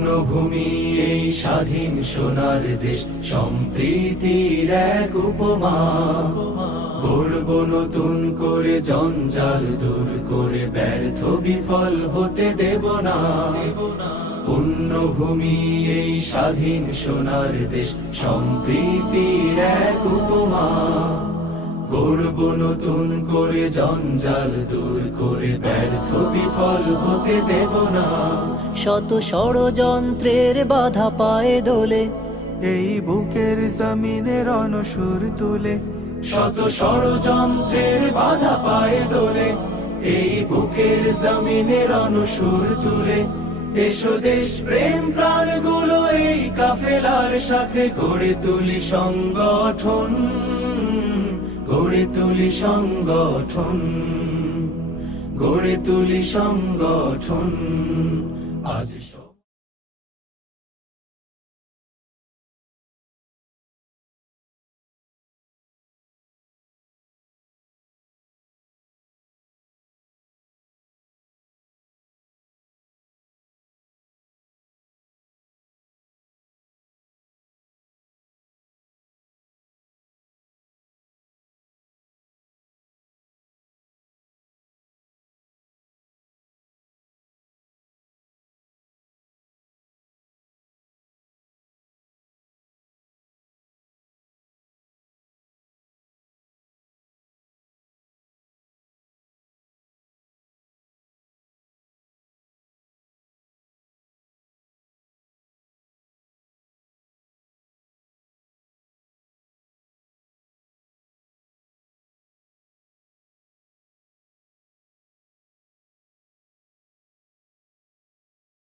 পুণ্যভূমি এই স্বাধীন সোনার দেশ, সম্প্রীতির এক উপমা। গড়ব নতুন করে, জঞ্জাল দূর করে, ব্যর্থ বিফল হতে দেব না। পুণ্যভূমি এই স্বাধীন সোনার দেশ, সম্প্রীতির এক উপমা। গড়ব নতুন করে, জঞ্জাল দূর করে, ব্যর্থ বিফল হতে দেব না। শত ষড়যন্ত্রের বাধা পায়ে দোলে, এই বুকের জমিনে রণসুর তুলে। শত ষড়যন্ত্রের বাধা পায়ে দোলে, এই বুকের জমিনে রণসুর তুলে। এসো দেশ প্রেম প্রাণগুলো এই কাফেলার সাথে গড়ে তুলি সংগঠন, গড়ে তুলি সংগঠন, গড়ে তুলি সংগঠন। আজ